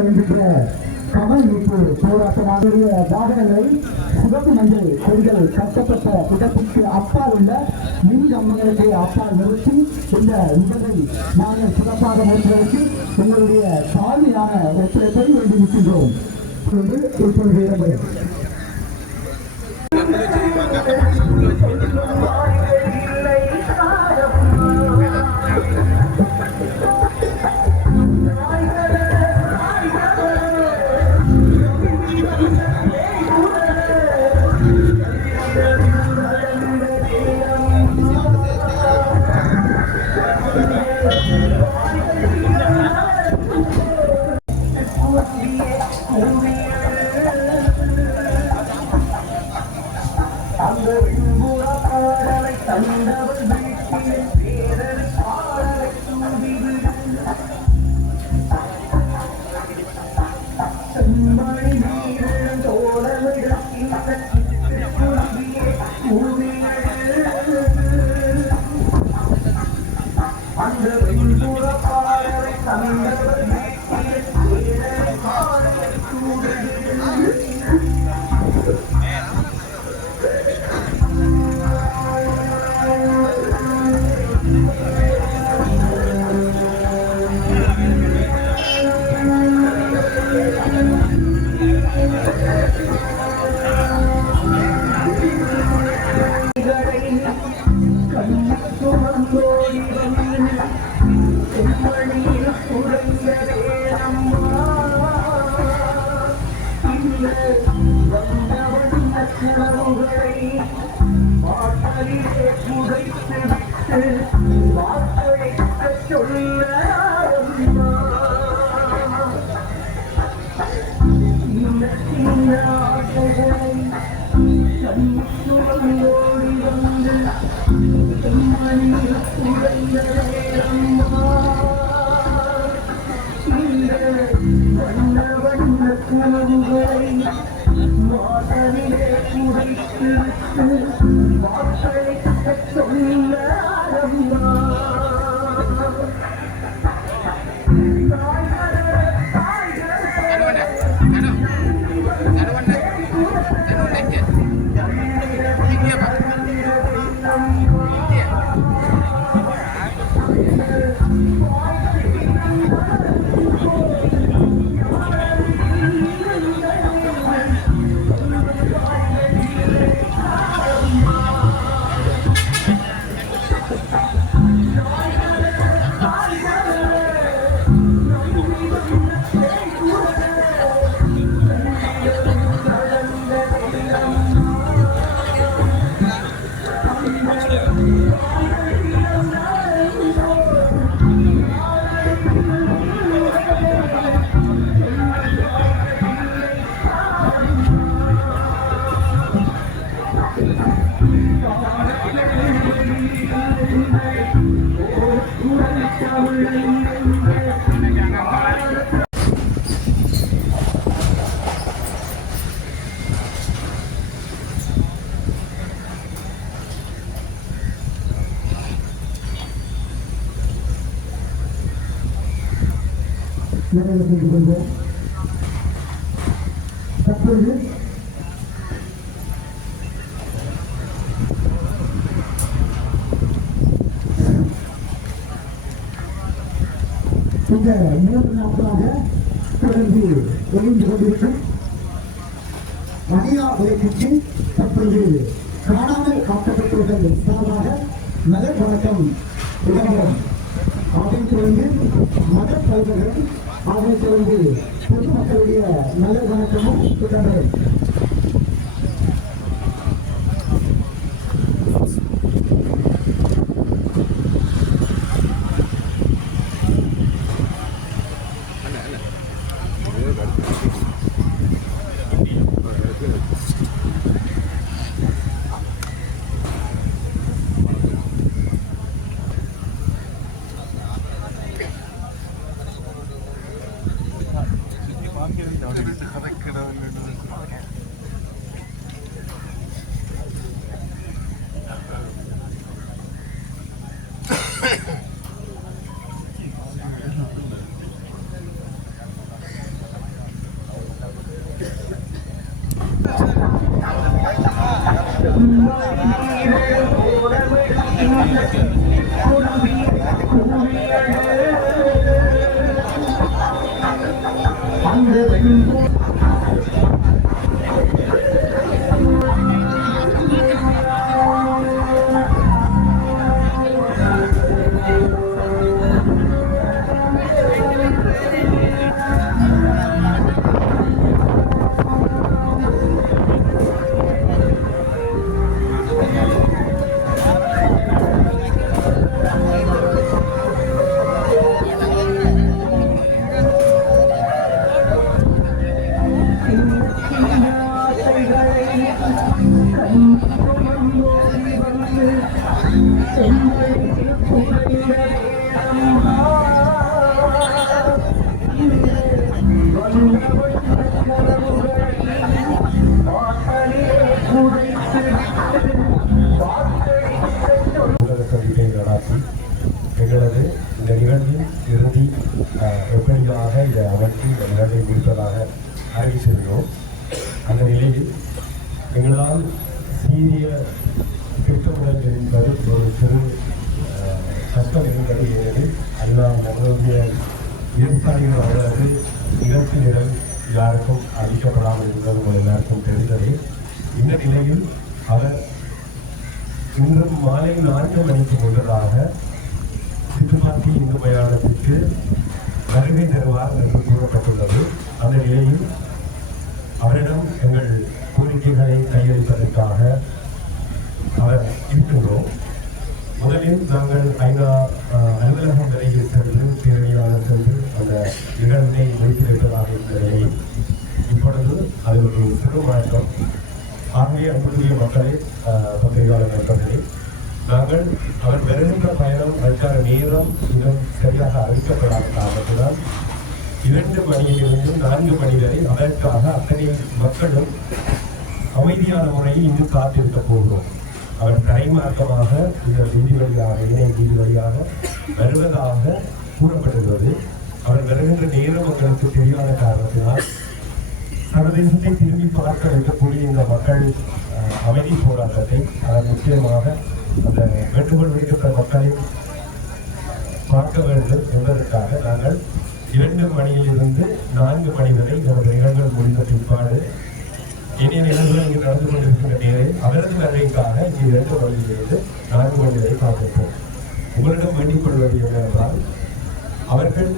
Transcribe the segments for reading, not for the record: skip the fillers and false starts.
என்கின்ற கமல் மீட்பு போராட்டமாக வாகனங்களை சிவப்பு மஞ்சள் கொடிகள் கட்டப்பட்ட இடத்திற்கு அப்பால் உள்ள மின் கம்பங்களுக்கு அப்பால் நிறுத்தி இந்த நிகழ்வை நாங்கள் சிறப்பாக நடத்துவதற்கு எங்களுடைய தாழ்மையான ஒத்துழைப்பை வேண்டி நிற்கின்றோம் என்று இப்பொழுது இடம்பெறும். நிறைவு செய்து கொள்வோம். தற்போது இந்த 3 நாட்களாக தொடர்ந்து எழுந்து கொண்டிருக்கும் அணியா உழைப்பிற்கு தற்போது காணாமல் காக்கப்பட்டவர்கள் சார்பாக நகர் வணக்கம் இடம்பெறும். அதைத் தொடர்ந்து மதத் தலைவர்கள், அதைத் தொடர்ந்து பொதுமக்களுடைய நல்ல வணக்கமும் இடம்பெறும். எங்களது இந்த நிகழ்வின் இறுதி எப்படியாக இந்த அமைப்பு இந்த நிகழ்வை முடிப்பதாக அறிவிச்சிருந்தோம். அந்த நிலையில் எங்களால் சீரிய திட்டமிடல் என்பது ஒரு சிறு கஷ்டம் இருந்தது. ஏனெனில் அதனால் நம்மளுடைய விவசாயிகள் அவரது நிகழ்ச்சி நிரல் யாருக்கும் அளிக்கப்படாமல் இருந்தது உங்கள் எல்லாருக்கும் தெரிந்தது. இந்த நிலையில் அவர் இன்று மாலை 4 மணிக்கு முன்னதாக சித்துமாத்தி இந்து மயானத்திற்கு வருகை தருவார் என்று கூறப்பட்டுள்ளது. அந்த நிலையில் அவரிடம் எங்கள் கோரிக்கைகளை கையளிப்பதற்காக அவர் இருக்கின்றோம். முதலில் நாங்கள் ஐநா அலுவலகம் வரையில் சென்று பேரணியாளர் சென்று அந்த நிகழ்வினை முடித்து வைப்பதாக இருந்த நிலையில் இப்பொழுது அது ஒரு சிறு மாற்றம். ஆகவே அன்புக்குரிய மக்களே, பத்திரிகையாளர் நண்பர்களே, நாங்கள் அவர் வருகின்ற பயணம் அதற்கான நேரம் இன்னும் சரியாக அறிவிக்கப்படாத காரணத்தினால் 2 மணியிலிருந்து 4 மணி வரை அதற்காக அத்தனை மக்களும் அமைதியான முறையில் இன்னும் காத்திருக்க போகிறோம். அவர் தரைமார்க்கமாக இந்த வீதி வழியாக இணைய வீதி வழியாக வருவதாக கூறப்படுகிறது. அவர் வருகின்ற நேரம் மக்களுக்கு தெரியாத காரணத்தினால் சர்வதேசத்தை திரும்பி பார்க்க வைக்கக்கூடிய இந்த மக்கள் அமைதி போராட்டத்தை அதன் முக்கியமாக அந்த வேண்டுகோள் வைக்கப்பட்ட மக்களை பார்க்க வேண்டும் என்பதற்காக நாங்கள் 2 மணியிலிருந்து 4 மணி வரை நமது நிகழ்வுகள் முடிந்த பிற்பாடு இனிய நிகழ்வுகள் இங்கு நடந்து கொண்டிருக்கின்ற நேரில் அவரது வருகைக்காக இங்கு 2 மணியிலிருந்து 4 மணி வரை காத்திருப்போம். உங்களிடம் வேண்டிக் கொள்வது என்னவென்றால், அவர்கள்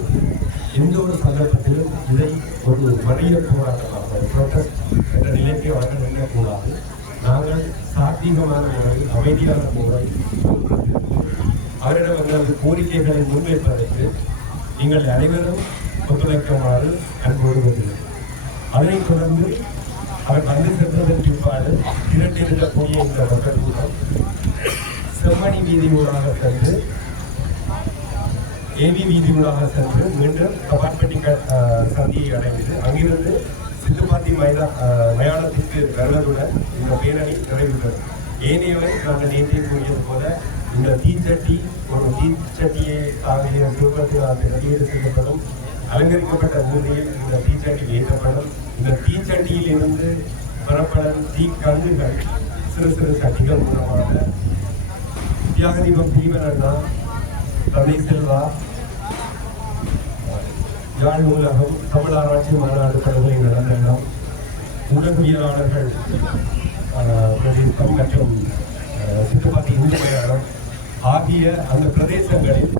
எந்த ஒரு சந்தர்ப்பத்திலும் இதை ஒரு வறிய போராட்டமாக புரோட்டஸ்ட் என்ற நிலைக்கு அவர்கள் எண்ணக்கூடாது. நாங்கள் சாத்தியமான முறையில் அமைதியான முறையில் அவரிடம் எங்களது கோரிக்கைகளை முன்வைப்பதற்கு நீங்கள் அனைவரும் ஒத்துழைக்குமாறு அன்புறுவதில்லை. அதனைத் தொடர்ந்து அவர் வந்து சென்றதன் பிற்பாடு திரண்டிருக்கக்கூடிய இந்த மக்கள் கூட்டம் செம்மணி வீதி ஊடாக சென்று ஏவி வீதி ஊடாக சென்று மீண்டும் கபாட்பட்டி சந்தியை அடைந்து அங்கிருந்து சித்துப்பாத்தி மயானத்திற்கு வருவதுடன் இந்த பேரணி நிறைவுகிறது. ஏனையவை நாங்கள் நேற்றைய கூறியது போல இந்த தீச்சட்டி ஒரு தீச்சட்டியை தாங்கிய குடும்பத்தினால் வெளியீடு செய்யப்படும். அலங்கரிக்கப்பட்ட ஊரில் இந்த தீச்சட்டி ஏற்றப்படும். இந்த தீச்சட்டியில் இருந்து பெறப்படும் தீக்கங்குகள் சிறு சிறு சட்டிகள் மூலமாக தியாகதீபம் தீவனண்ணா, தந்தை செல்வா, யாழ் நூலகம், தமிழ் ஆராய்ச்சி மாநாடு படுகொலை நடனம், உலகியலாளர்கள் பிரதேசம் மற்றும் சித்துப்பாத்தி இந்து மயானம் ஆகிய அந்த பிரதேசங்களில்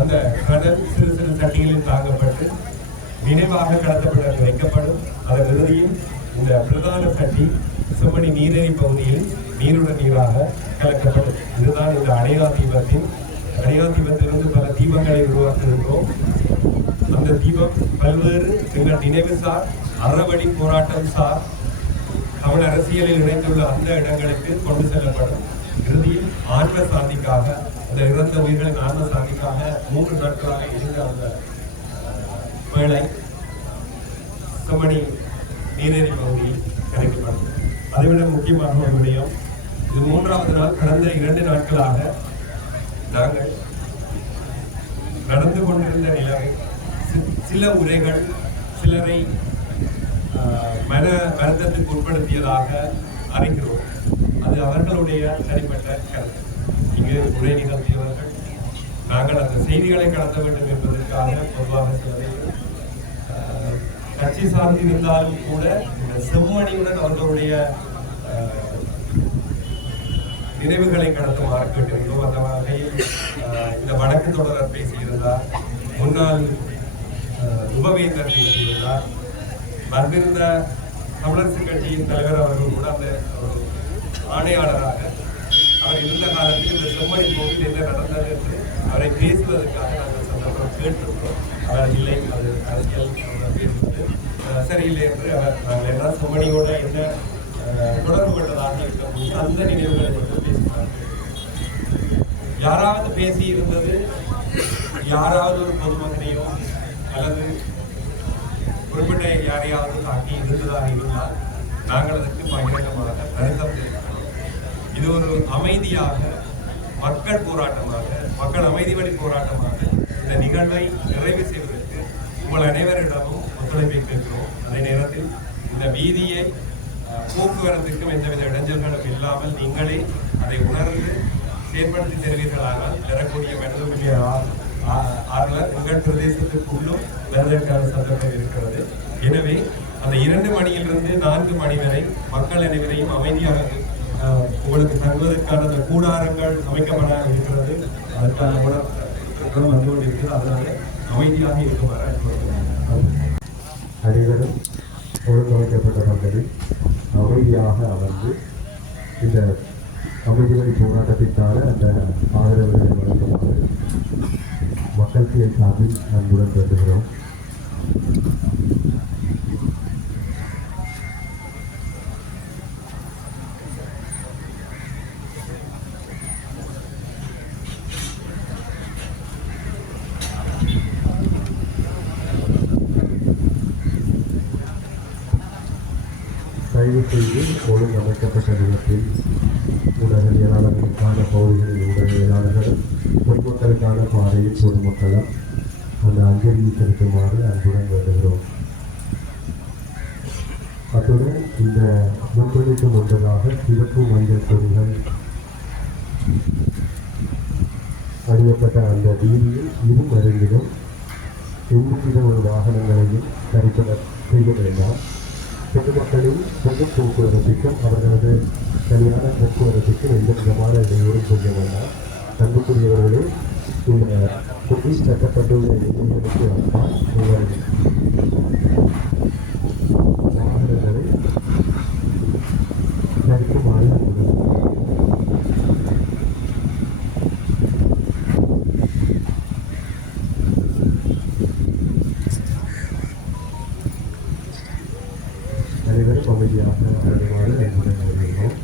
அந்த கடல் சிறு சிறு சட்டிகளில் தாங்கப்பட்டு நினைவாக கடத்தப்பட வைக்கப்படும். அதன் இறுதியில் இந்த பிரதான சட்டி செம்மணி நீரேரி பகுதியில் நீருடன் நீராக கலக்கப்படும். இதுதான் இந்த அணையா தீபத்திலிருந்து பல தீபங்களை உருவாக்குகின்றோம். அந்த தீபம் பல்வேறு எங்கள் நினைவு சார் அறவழி போராட்டம் சார் தமிழ் அரசியலில் இணைந்துள்ள அந்த இடங்களுக்கு கொண்டு செல்லப்படும். இறுதியில் ஆன்ம சாந்திக்காக அந்த இறந்த உயிர்களின் ஆன்ம சாந்திக்காக 3 நாட்களாக இருந்த அந்த வேளை செம்மணி நீரேரி பகுதியில் கிடைக்கப்படும். அதைவிட முக்கியமாக ஒரு விடயம், இது 3வது நாள். கடந்த 2 நாட்களாக நாங்கள் நடந்து கொண்டிருந்த நிலைமை சில உரைகள் சிலரை மன வருத்தத்துக்கு உட்படுத்தியதாக அறிகிறோம். அது அவர்களுடைய தனிப்பட்ட கருத்து. இங்கு உரை நிகழ்த்தியவர்கள் நாங்கள் அந்த செய்திகளை கடத்த வேண்டும் என்பதற்காக பொதுவாக சிலரை கட்சி சார்ந்து இருந்தாலும் கூட இந்த செம்மணியுடன் அவர்களுடைய நினைவுகளை கடத்துமாறு கேட்டிருந்தோம். அந்த வகையில் இந்த வடக்கு தொடர் பேசியிருந்தார், முன்னாள் உபவேந்தர் பேசியிருந்தார், வந்திருந்த தமிழரசு கட்சியின் தலைவர் அவர்கள் கூட அந்த ஆணையாளராக அவர் இருந்த காலத்தில் இந்த செம்மணி கோவில் என்ன நடந்தது என்று அவரை பேசுவதற்காக நாங்கள் சந்தர்ப்பம் கேட்டிருக்கிறோம். அவர் இல்லை, அது அரசியல் பேசுவது சரியில்லை என்று அவர் நாங்கள் என்ன செம்மணியோட என்ன தொடர்பு கொண்டதாக இருக்கும்போது அந்த நினைவுகளை வந்து பேசினார்கள். யாராவது பேசி இருந்தது, யாராவது ஒரு பொதுமகனையோ அல்லது குறிப்பிட்ட யாரையாவது தாக்கி இருந்ததாக இருந்தால் நாங்கள் அதற்கு பகிரங்கமாக வருத்தம் தெரிவிக்கிறோம். இது ஒரு அமைதியாக மக்கள் போராட்டமாக, மக்கள் அமைதி வழி போராட்டமாக இந்த நிகழ்வை நிறைவு செய்வதற்கு உங்கள் அனைவரிடமும் ஒத்துழைப்பை கேட்கிறோம். அதே நேரத்தில் இந்த வீதியை போக்குவரத்திற்கும் எந்தவித இடைஞ்சல்களும் இல்லாமல் நீங்களே அதை உணர்ந்து செயற்படுத்தி தருவீர்களானால் பெறக்கூடிய மனித உரிமை ஆர்வலர் உங்கள் பிரதேசத்திற்குள்ளும் வருவதற்கான சந்தர்ப்பம் இருக்கிறது. எனவே அந்த 2 மணியிலிருந்து 4 மணி வரை மக்கள் அனைவரையும் அமைதியாக உங்களுக்கு தங்குவதற்கான அந்த கூடாரங்கள் அமைக்கப்பட இருக்கிறது. அதற்கான வந்து கொண்டிருக்கிறது. அதனால அமைதியாக இருக்குமாறு அனைவரும் ஒழுங்கமைக்கப்பட்ட பகுதியில் அமைதியாக அமர்ந்து இந்த அமைதிவழி போராட்டத்திற்கான அந்த ஆதரவுகளை வழங்குமாறு மக்கள் செயல் சார்பில் அன்புடன் வேண்டுகிறோம். தயவு செய்து ஒழுங்கமைக்கப்பட்ட விதத்தில் ஊடகவியலாளர்களுக்கான பகுதிகளில் ஊடகவியலாளர்கள் பொதுமக்களுக்கான பாதையில் பொதுமக்களும் அந்த அஞ்சலியை செலுத்துமாறு அன்புடன் வேண்டுகிறோம். அத்துடன் இந்த முன்பதிக்கு முன்பதாக சிவப்பு மஞ்சள் கொடிகள் அணியப்பட்ட அந்த வீதியில் இரு மருந்திலும் எந்தவித ஒரு வாகனங்களையும் சரிபட செய்ய வேண்டாம். பொதுமக்களின் பொது போக்குவரத்துக்கும் அவர்களது சரியான போக்குவரத்துக்கும் எந்த விதமான இடையூறும் செய்ய வேண்டாம். அன்புக்குரியவர்களே, இந்த போலீஸ் சட்டப்பட்டுள்ள எதிர்களுக்கு அப்பால் உங்கள் வாகனங்களை சரிக்குமாறு அனைவரும் அமைதியாக வருமாறு அன்புடன் வருகிறோம்.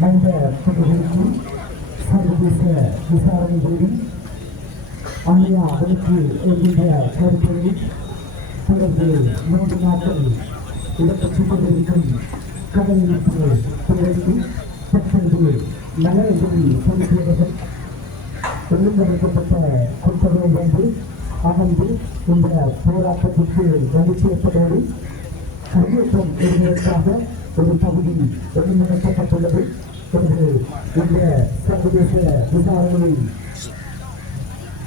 மனித குற்றங்களுக்கு சர்வதேச விசாரணைகளில் அன்னையா அதற்கு என்கின்ற கருத்துகளை தொடர்ந்து 3 நாட்கள் இடம்பெற்றுக் கொண்டிருக்கும் கடலிழப்பு பிறகு தற்போது நகரத்தில் பொறுப்பவர்கள் ஒழுங்கமைக்கப்பட்ட குற்றங்களை வந்து அமர்ந்து இந்த போராட்டத்திற்கு வலியுறுத்தப்பட்டோடு கையேற்றம் பெறுவதற்காக ஒரு பகுதி ஒழுங்கமைக்கப்பட்டுள்ளது என்று இந்த சர்வதேச விசாரணையை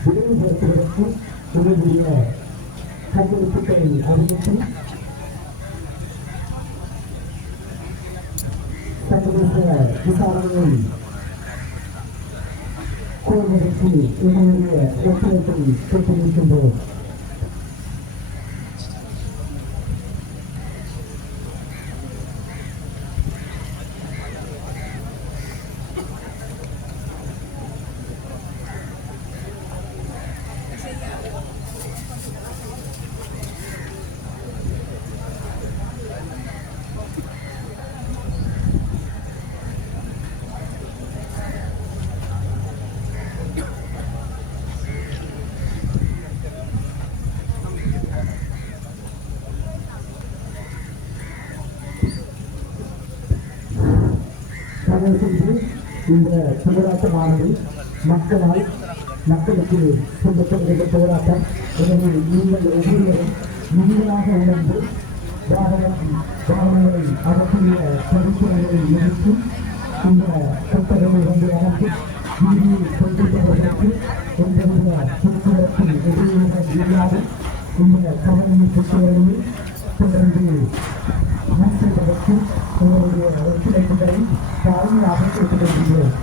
விரைவுபடுத்துவதற்கு உங்களுடைய கையெழுத்துக்களை அறிவித்து சர்வதேச விசாரணையை கோருவதற்கு எங்களுடைய ஒத்துழைப்பை கேட்டிருக்கின்றோம். தயவு செய்து இந்த போராட்டமானது மக்களுக்கு சொந்தப்படுகிற போராட்டம். எனவே நீங்கள் ஒவ்வொருவரும் நீங்களாக உணர்ந்து வாகனங்களை அவர்களுடைய பரிசோதனைகளை நிறுத்தி இந்த புத்தகங்களை வந்து அமர்ந்து வீதியை கொண்டிருப்பவர்களுக்கு எந்தவித போக்குவரத்து எதிர்ப்புகள் இல்லாது இந்த கவனத்தை பொறுத்தவரையை தொடர்ந்து மூச்சைப்படுத்தி உங்களுடைய ஒத்துழைப்புகளை தாழ்மையாக கேட்டுக்கொள்கிறோம்.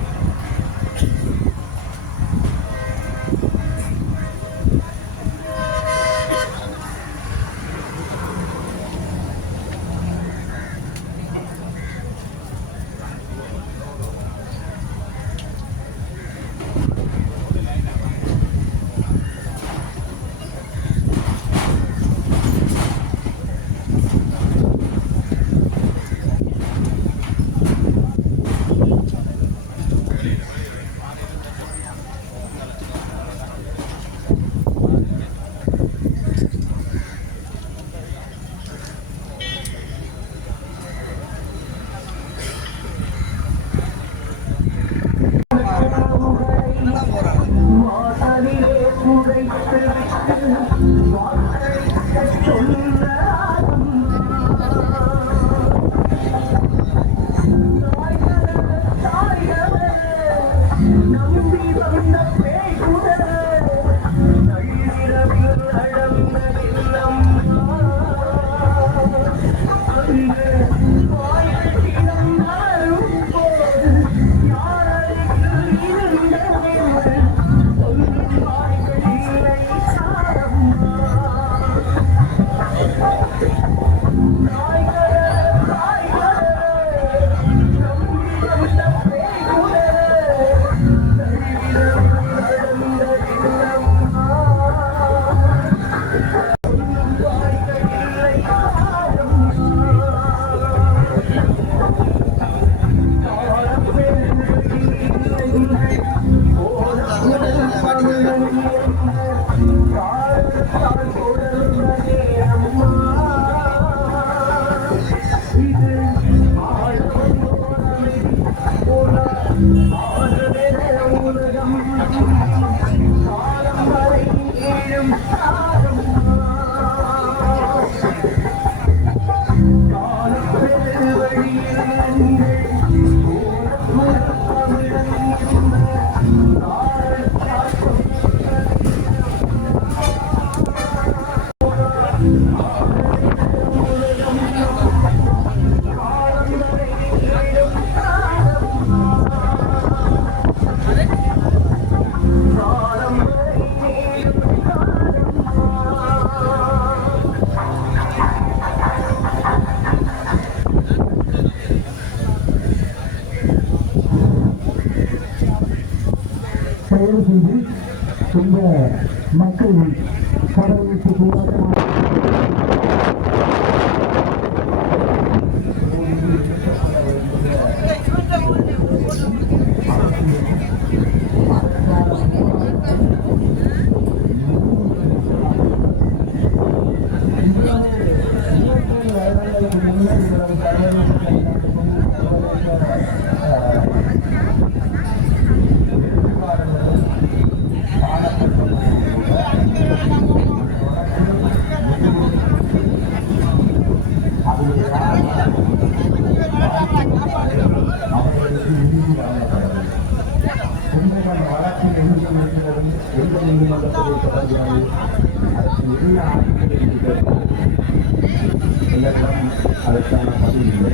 தயவு செய்து இந்த மக்கள் கடவுளுக்கு போராட்டமாக அதற்கான பதில் இல்லை.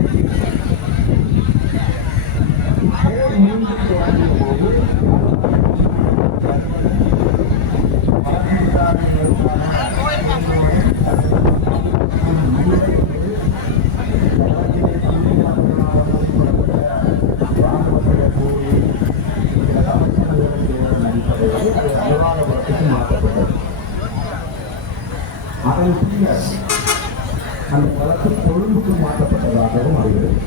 அந்த வழக்கு கொழும்புக்கு மாற்றப்பட்டதாகவும் அறிகிறது.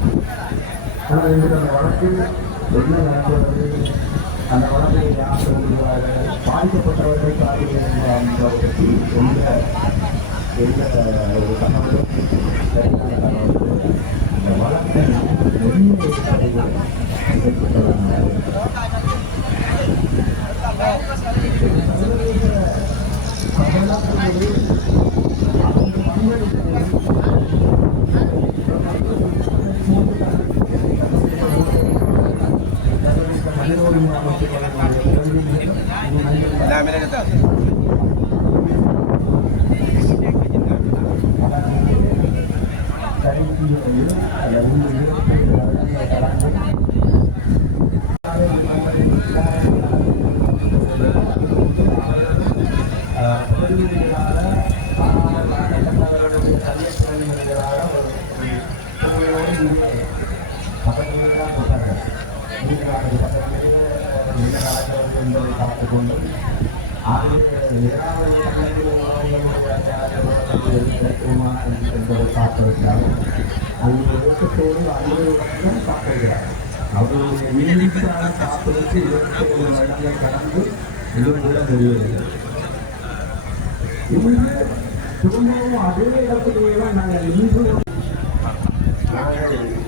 ஆனால் இன்று அந்த வழக்கு என்ன நடக்கிறது, அந்த வழக்கை யார் சொல்கிறார்கள், பாதிக்கப்பட்டவர்கள் காரணத்தை பற்றி எந்த ஒரு தகவலும் சரியான தகவல் இந்த வழக்கை அவர்களுடைய நீதிக்கான காப்பதற்கு 27 வருடங்கள் கடந்து இன்னும் கூட முடியவில்லை. இன்று திரும்பவும் அதே இடத்திலேயே நாங்கள் இன்று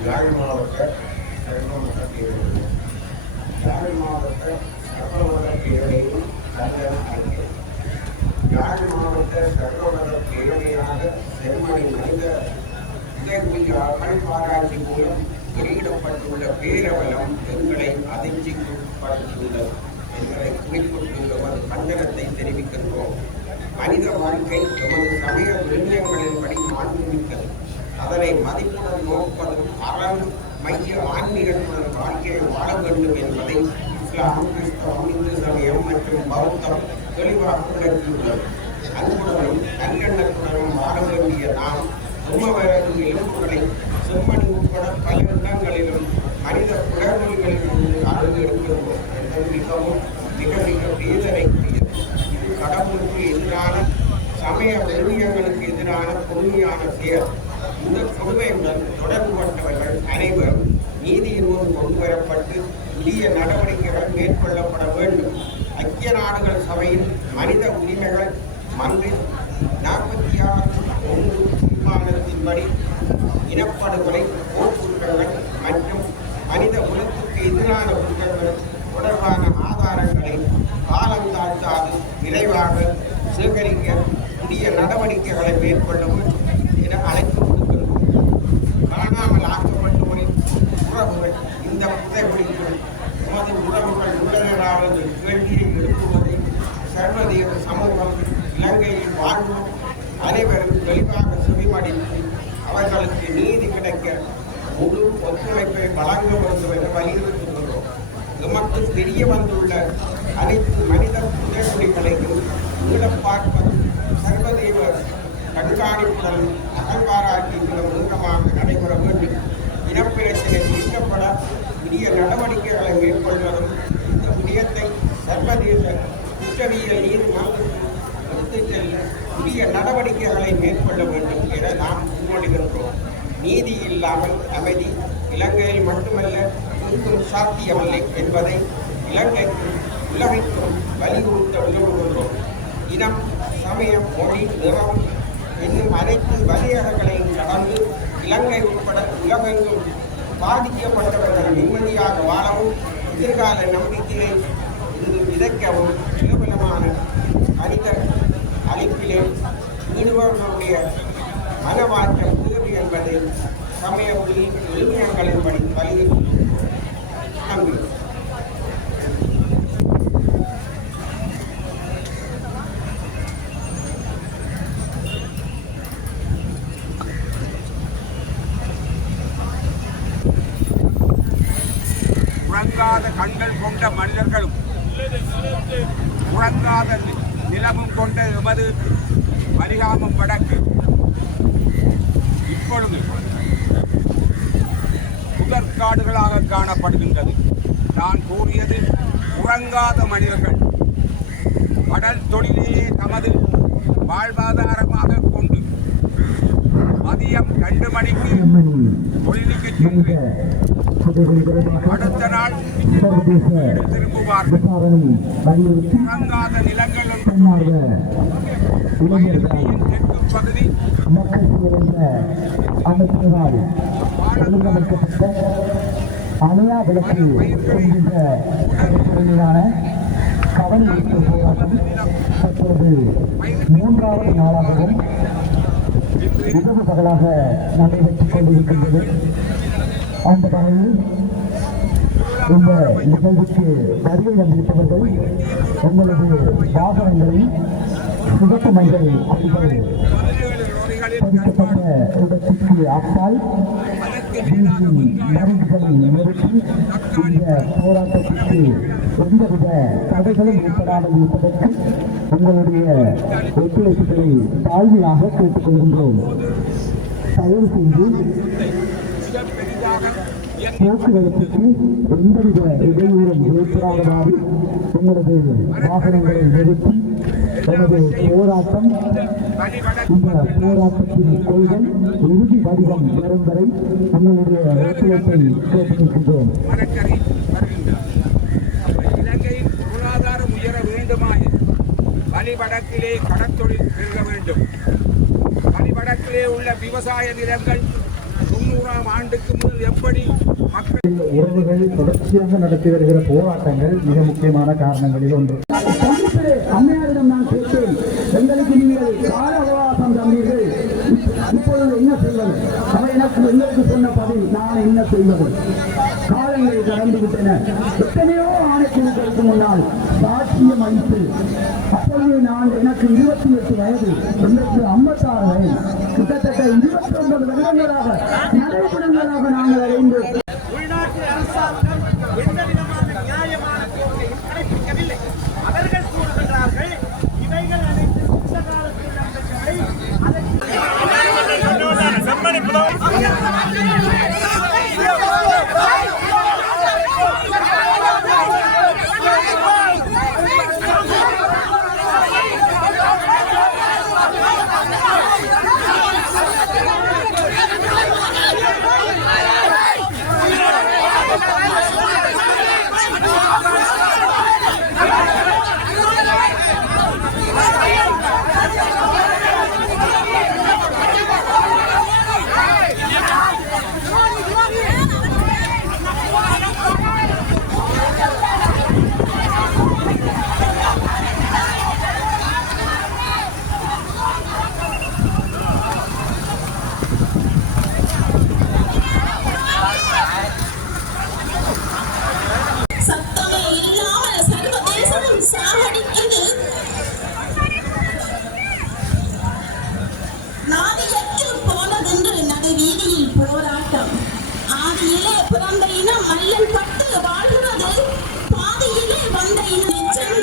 யாழ் மாவட்ட பேரவையில் யாழ் மாவட்ட சட்டமன்ற பேரவையாக செம்மணி மனித பாராட்சி மூலம் வெளியிடப்பட்டுள்ள பேரவலம் எங்களை அதிர்ச்சிக்குட்படுத்தியுள்ளது என்பதை குறிப்பிட்டுள்ளவர் கண்டனத்தை தெரிவிக்கின்றோம். மனித வாழ்க்கை எமது சமய விழுமியங்களின்படி மாண்புமிக்கது. அதனை மதிப்புடன் நோப்பதும் அறம் மைய ஆன்மீகத்துடன் வாழ்க்கையை வாழ வேண்டும் என்பதை இஸ்லாம், கிறிஸ்தவம், இந்து சமயம் மற்றும் பௌத்தம் தெளிவாக விளக்கியுள்ளது. அன்புடனும் நல்லெண்ணத்துடனும் வாழ வேண்டிய நாம் உமவரது எலும்புகளை செம்மணி உட்பட பல இடங்களிலும் மனித புலர்களிலிருந்து அழுது எடுக்கின்றோம் என்பது மிக வேதனைக்குரியது. இது கடவுளுக்கு எதிரான சமய விழுமியங்களுக்கு எதிரான கொடுமையான செயல். இந்த கொடுமையுடன் தொடர்புபட்டவர்கள் அனைவரும் நீதியின் முன் கொண்டு வரப்பட்டு உரிய நடவடிக்கைகள் மேற்கொள்ளப்பட வேண்டும். ஐக்கிய நாடுகள் சபையின் மனித உரிமைகள் மன்றில் 46 தீர்மானத்தின்படி இனப்படுகொலை, போர்க்குற்றங்கள் மற்றும் மனித குலத்துக்கு எதிரான குற்றங்கள் தொடர்பான ஆதாரங்களை காலம் தாழ்த்தாது விரைவாக சேகரிக்க புதிய நடவடிக்கைகளை மேற்கொள்ளவும் என அழைப்பு விடுக்கின்றோம். காணாமல் ஆக்கப்பட்டவரின் உறவுகள் இந்த புதைகுழிக்குள் நமது உறவுகள் உள்ளனராவது கேள்வியை எழுப்புவதை சர்வதேச சமூகம் இலங்கையில் வாழ்வோம் அனைவரும் தெளிவாக செவிமடித்து அவர்களுக்கு நீதி கிடைக்க முழு ஒத்துழைப்பை வழங்க வேண்டும் என வலியுறுத்துகிறோம். எமக்கு தெரிய வந்துள்ள அனைத்து மனித புதைகுழிகளையும் ஈழப்பார்ப்பது சர்வதேச கண்காணிப்புடன் அகழ்வாராய்ச்சிகளும் மூலமாக நடைபெற வேண்டும். இனப்பிரச்சனை தீர்க்கப்பட புதிய நடவடிக்கைகளை மேற்கொள்வதும் இந்த விடயத்தை சர்வதேச குற்றவியல் நீதிமன்றத்தில் எடுத்துச் செல்ல புதிய நடவடிக்கைகளை மேற்கொள்ள வேண்டும் என நாம் முன்மொழிகின்றோம். நீதி இல்லாமல் அமைதி இலங்கையில் மட்டுமல்ல எங்கும் சாத்தியமில்லை என்பதை இலங்கைக்கும் உலகிற்கும் வலியுறுத்த விரும்புகின்றோம். இனம், சமயம், மொழி, நிறம் என்னும் அனைத்து வலியகங்களையும் கடந்து இலங்கை உட்பட உலகெங்கும் பாதிக்கப்பட்டவர்கள் நிம்மதியாக வாழவும் எதிர்கால நம்பிக்கையை இது விதைக்கவும் கேவலமான மனித அழிப்பிலே ஈடுபவர்களுடைய மனமாற்றம் தேவை என்பதை சமய உரிமைகளின்படி வலியுறுத்தும். நன்றி. உறங்காத கண்கள் கொண்ட மனிதர்களும் உறங்காத நிலமும் கொண்ட எமது பரிகாமம் வடக்கு இப்பொழுது புதற்காடுகளாக காணப்படுகின்றது. நான் கூறியது உறங்காத மனிதர்கள் கடல் தொழிலையே தமது வாழ்வாதாரமாக கொண்டு மதியம் 2 மணிக்கு தொழிலுக்கு சென்று அடுத்த நாள் திரும்புவார்கள். உறங்காத நிலங்கள் தெற்கு பகுதி அணையா விளக்கு என்கின்ற கருத்துறையிலான கவன ஈர்ப்பு போராட்டம் தற்போது 3வது நாளாகவும் இரவு பகலாக நடைபெற்றுக் கொண்டிருக்கின்றது. அந்த வகையில் இந்த நிகழ்வுக்கு வருகை வந்திருப்பவர்கள் உங்களது வாகனங்களை சிவப்பு மஞ்சள் கொடிகள் பதிக்கப்பட்ட இடத்திற்கு அப்பால் வீதி மருந்துகளை நிறுத்தி இந்த போராட்டத்திற்கு எந்தவித தடைகளும் ஏற்படாமல் இருப்பதற்கு உங்களுடைய ஒத்துழைப்புகளை தாழ்மையாக கேட்டுக்கொள்கின்றோம். தயவு செய்து போக்குவரத்துக்கு எந்தவித இடையூறும் ஏற்படாதவாறு உங்களது வாகனங்களை நிறுத்தி எனது போராட்டம் இந்த போராட்டத்தின் கொள்கை இறுதி வடிவம் வரும் வரை உங்களுடைய ஒத்துழைப்பை கேட்டிருக்கின்றோம். இலங்கையின் பொருளாதாரம் உயர வேண்டுமாயின் வழிவடக்கிலே கடற்தொழில் பெருக வேண்டும். வழிவடக்கிலே உள்ள விவசாய நிலங்கள் 90ஆம் ஆண்டுக்கு முதல் எப்படி மக்கள் உறவுகள் தொடர்ச்சியாக நடத்தி வருகிற போராட்டங்கள் மிக முக்கியமான காரணங்களில் ஒன்று. அம்மையாரிடம் நான் கேட்டேன், எங்களுக்கு நீங்கள் கால அவகாசம் தந்தீர்கள், இப்பொழுது என்ன செய்வது? அவர் எங்களுக்கு சொன்ன பதில், நான் என்ன செய்வது? காலங்களை கடந்து விட்டன. எத்தனையோ ஆணைக்குழுக்களுக்கு முன்னால் சாட்சியம் அளித்து அப்பொழுது எனக்கு 28 வயது, எனக்கு 56 வயது, கிட்டத்தட்ட 29 வருடங்களாக நடைபெறுவதாக நாங்கள் அறிந்தோம். உள்நாட்டு அரசாங்கம் எந்த விதமான நியாயமான கோரிக்கையும் கடைபிடிக்கவில்லை. அவர்கள் கூறுகின்றார்கள், இவைகள் அனைத்து உச்ச காலத்தில் நடந்தவை. போராட்டம் ஆதியிலே பிறந்த இனம் மல்லல் பட்டு வாழ்கிறது. பாதியிலே வந்த இனங்கள்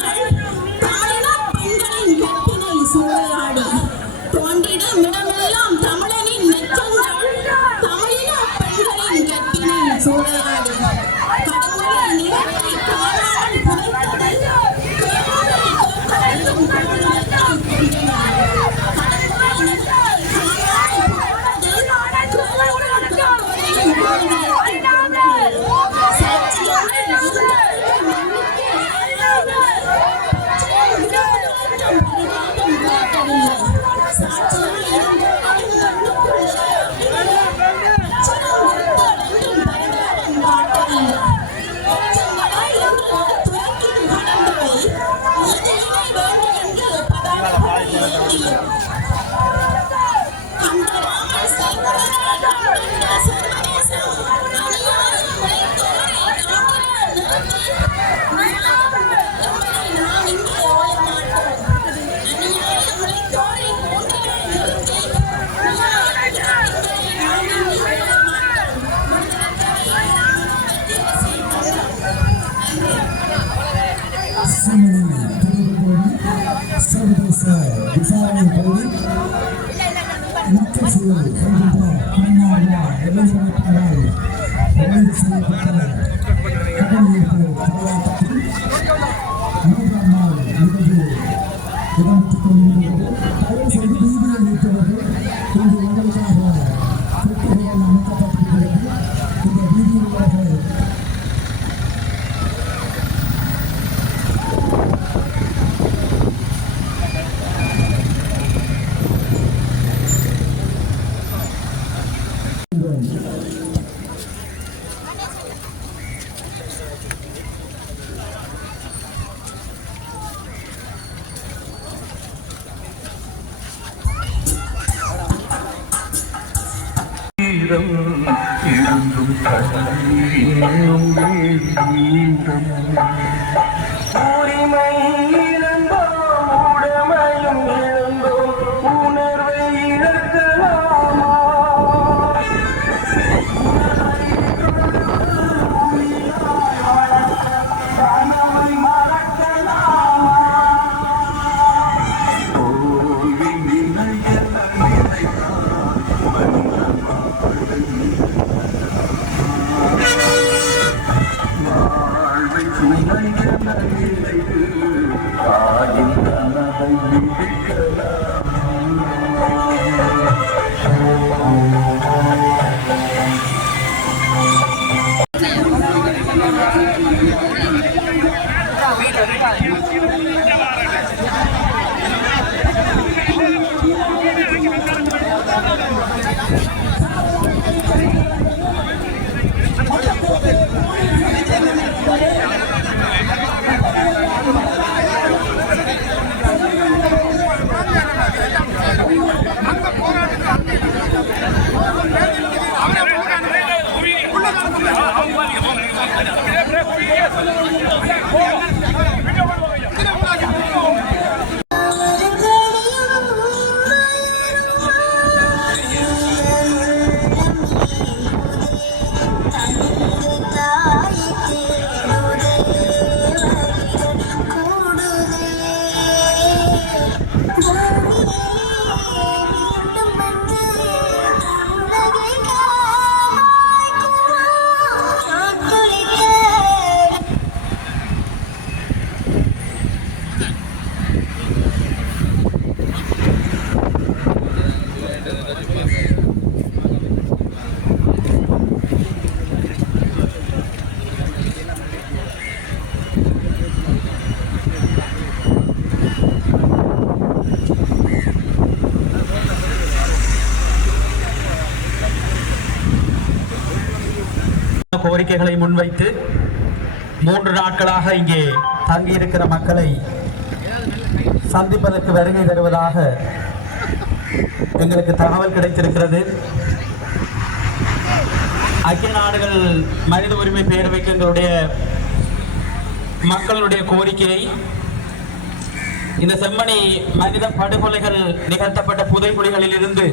தாயின பெண்களின் கற்பினை சூறையாடி தோன்றிடும் இடமெல்லாம் தமிழனின் நெச்சங்கள் தமிழின பெண்களின் கற்பினை சூறையாடி கடங்களை நிகழ்த்தி காணாமல் புதைத்தது சர்வதேச விசாரணை போது முக்கிய சூழல் இளைஞர்களால் கைது செய்யப்பட்ட கவனஈர்ப்பு போராட்டத்தில் 3ஆம் நாள் நிகழ்வு இடம்பெற்றுக் கொண்டிருக்கிறது. தயவு செய்து வீதியில் இருப்பவர்கள் இன்று எங்களுக்காக பெட்டிகள் அமைக்கப்பட்டிருக்கிறது. இந்த வீதியில் உள்ளவர்கள் வீரம் இருந்தும் இன்னும் வீரம் உரிமை இழந்தோம் உடமையும் இழந்தோம் உணர்வை இழக்கலாமா கோரிக்கைகளை முன்வைத்து 3 நாட்களாக இங்கே தங்கியிருக்கிற மக்களை சந்திப்பதற்கு வருகை தருவதாக எங்களுக்கு தகவல் கிடைத்திருக்கிறது. ஐக்கிய நாடுகள் மனித உரிமை பேரவைக்கு எங்களுடைய மக்களுடைய கோரிக்கையை இந்த செம்மணி மனித படுகொலைகள் நிகழ்த்தப்பட்ட புதைகுழிகளில் இருந்து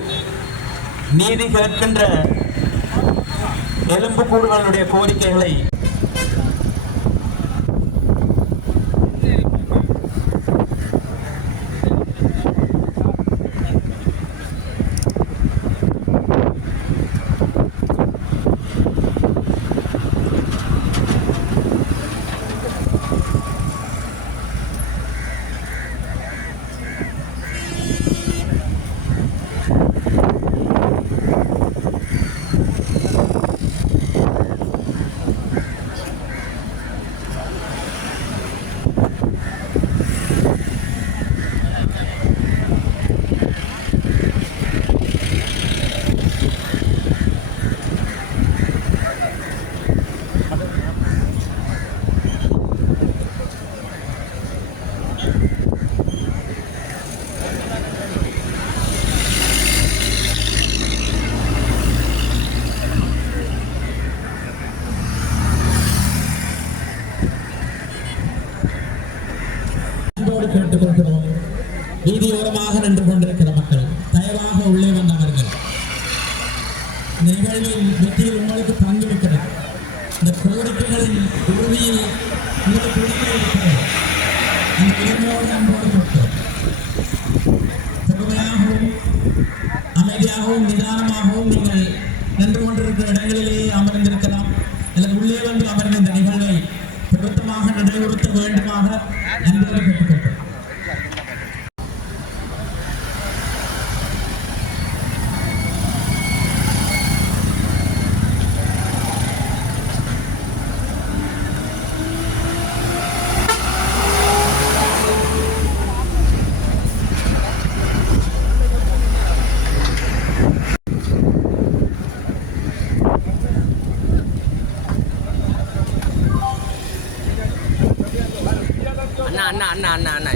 நீதி கேட்கின்ற எலும்புக்கூடுகளுடைய கோரிக்கைகளை கேட்டுக்கொள்கிறோம். வீதியோரமாக நின்று கொண்டிருக்கிற மக்கள் தயவாக உள்ளே வந்தவர்கள் நிகழ்வின் வெற்றியில் உங்களுக்கு பங்கிருக்கிறது. இந்த கோரிக்கைகளின் உறுதியில் உங்களுக்கு உரிமை இருக்கிறது. அந்த உரிமையோடு அன்போடு கொடுத்தோம். பொறுமையாகவும் அமைதியாகவும் நிதானமாகவும் நீங்கள் நின்று கொண்டிருக்கிற இடங்களிலேயே அமர்ந்திருக்கலாம் அல்லது உள்ளே வந்து அமர்ந்த இந்த நிகழ்வை பொருத்தமாக நடைபெறுத்த வேண்டுமாக அன்போடு கேட்டுக்கொள்கிறோம். அண்ணா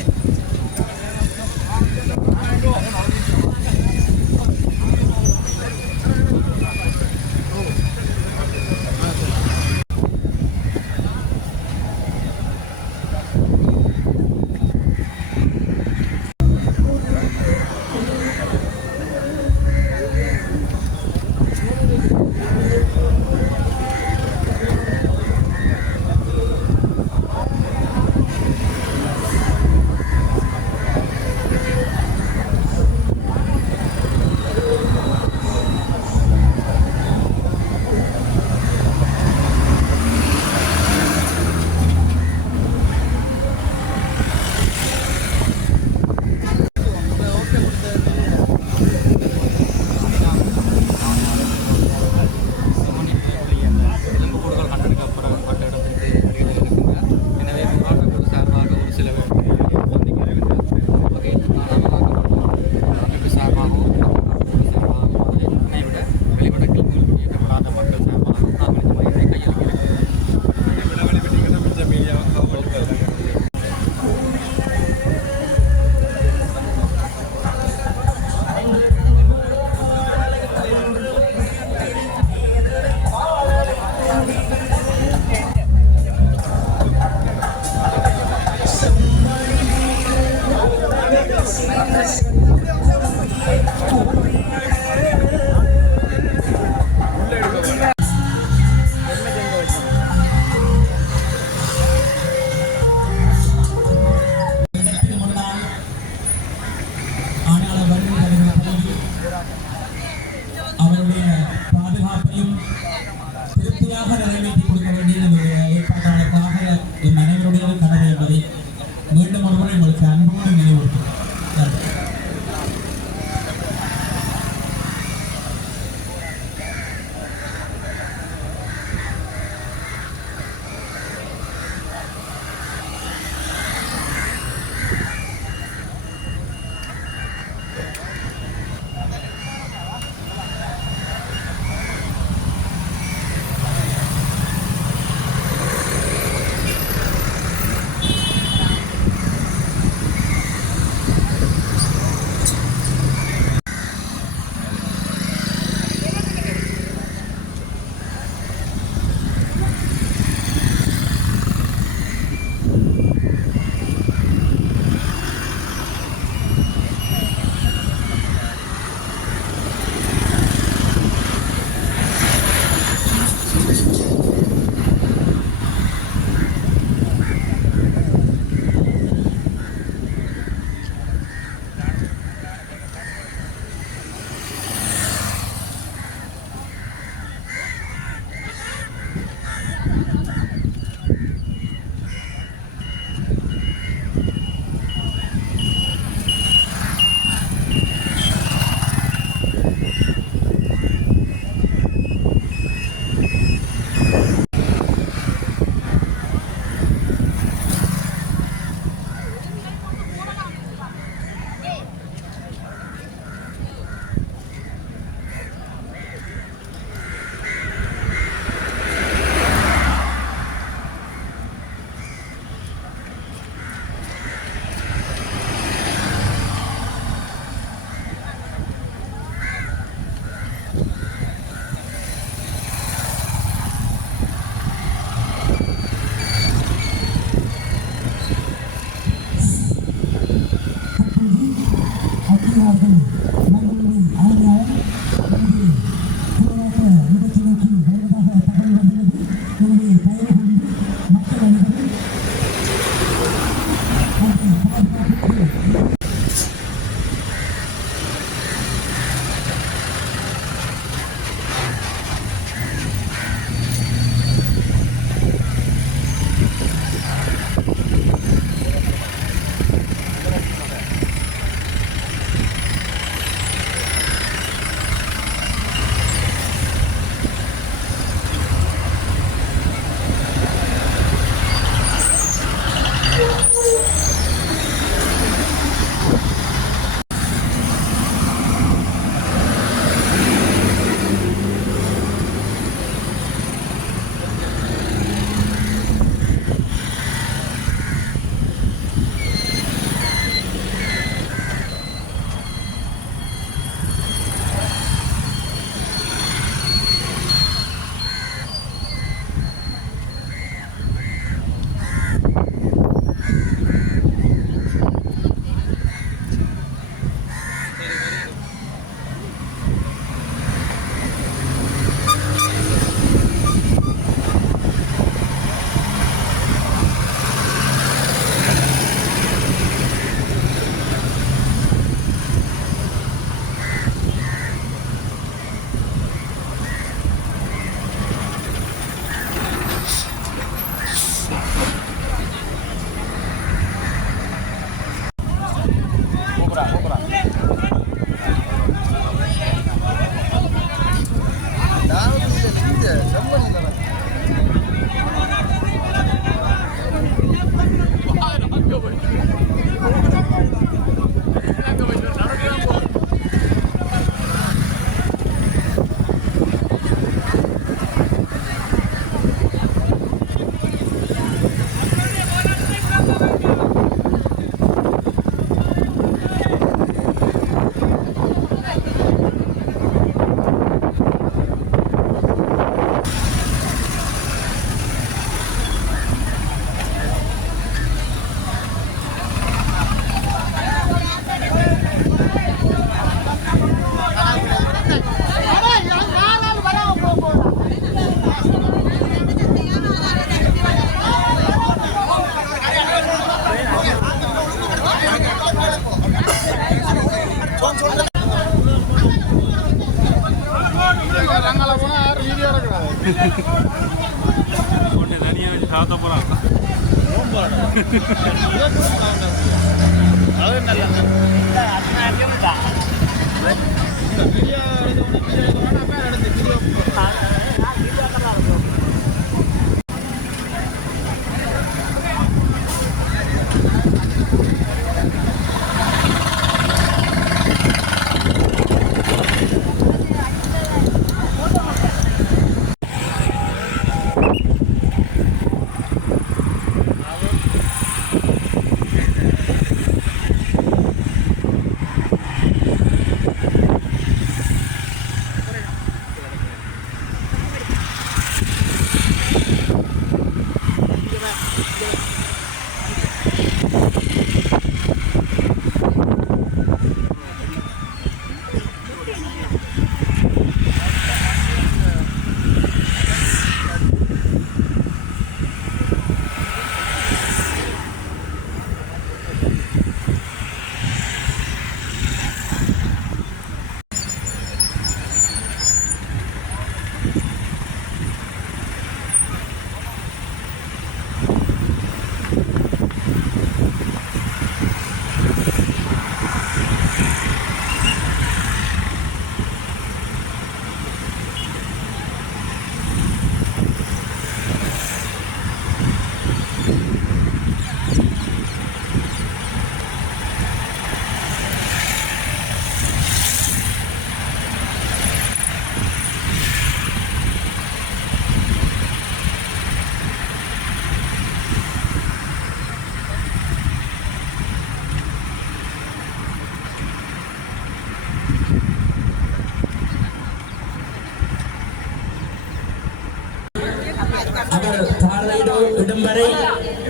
அவர் பார்வையிடும் வரை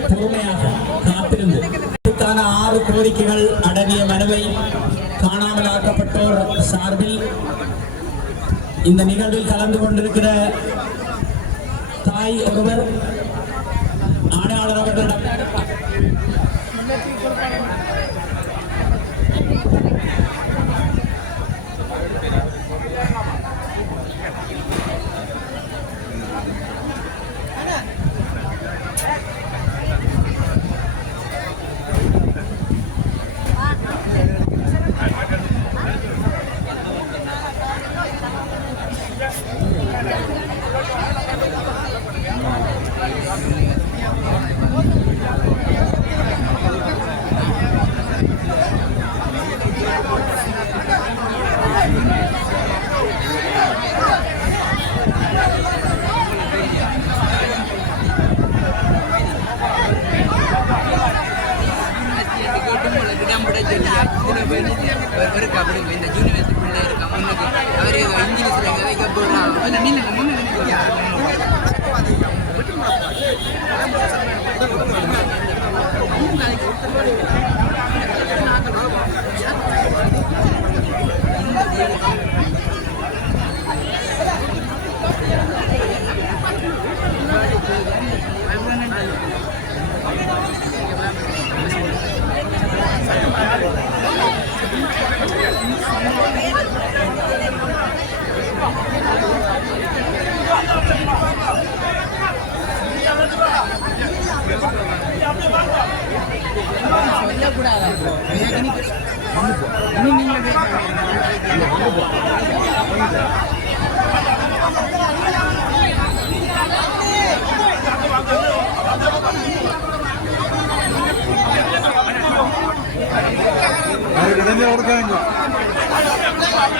பொறுமையாக காத்திருந்து 6 கோரிக்கைகள் அடங்கிய மனுவை காணாமலாக்கப்பட்டோர் சார்பில் இந்த நிகழ்வில் கலந்து கொண்டிருக்கிற தாய் ஒருவர் ஆணையாளர் அவர்களிடம்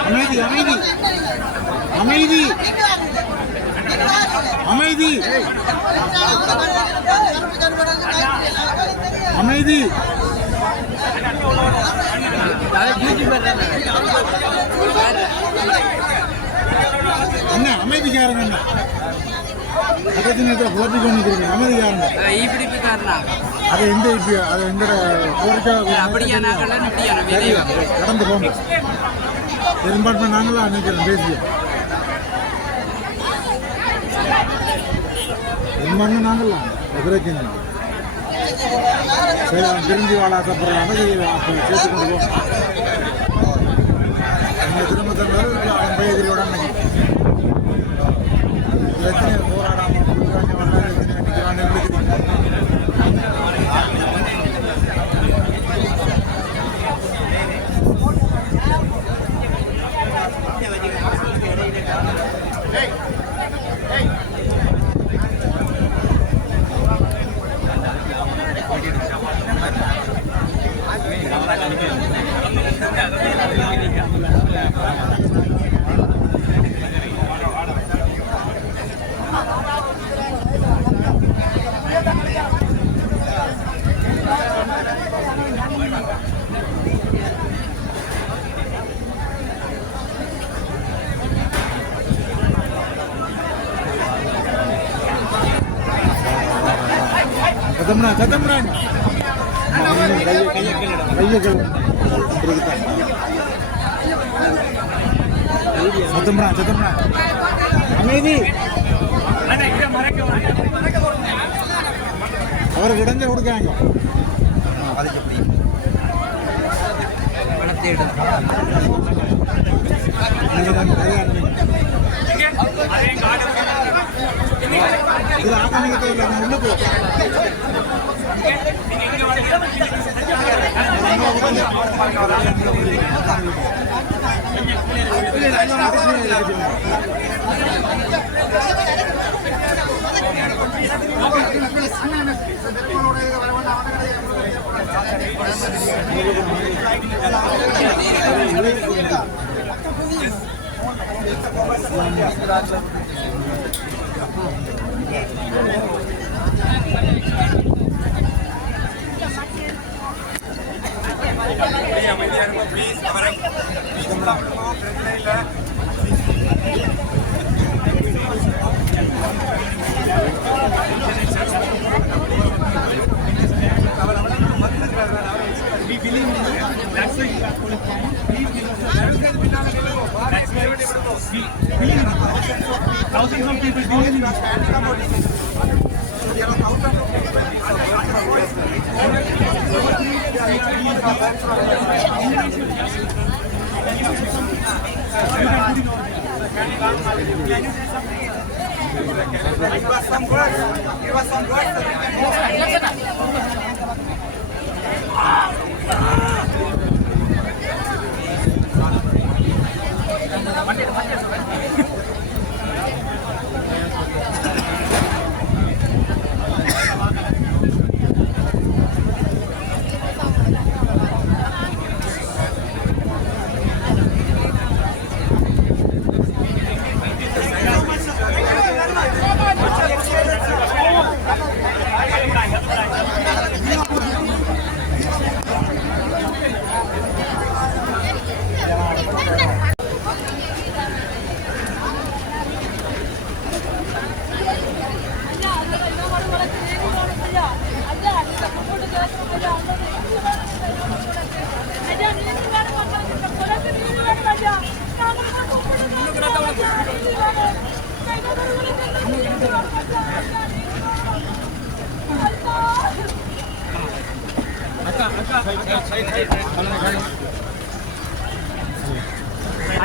அமைதி அமைதி அமைதி அமைதி அமைதி என்ன அமைதிக்காரங்க என்ன அதற்கு போட்டி கொண்டிருக்கிறீங்க அமைதிக்காரங்க அது எந்த அது எங்கட கோரிக்கை கடந்து போங்க பெரும்பான்மை நாங்களாம் நினைக்கிறோம் தேசிய பெரும்பான்மை நாங்களாம் பிரச்சனை சரி திரும்பி வாழ ஆசைப்படுறாங்க சேர்த்து கொண்டு போங்க திரும்ப திரும்ப அவன் பயிரோட நினைக்கிறேன் அவருக்கு இடஞ்ச கொடுக்காங்க இது ஆகாமிக்க உள்ள போ Thousands of people believe in this. Give us some words. Give us some words.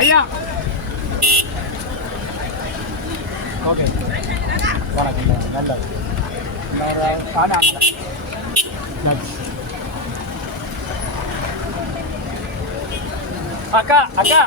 ஐயா ஓகே வணக்கம் நல்லது அக்கா அக்கா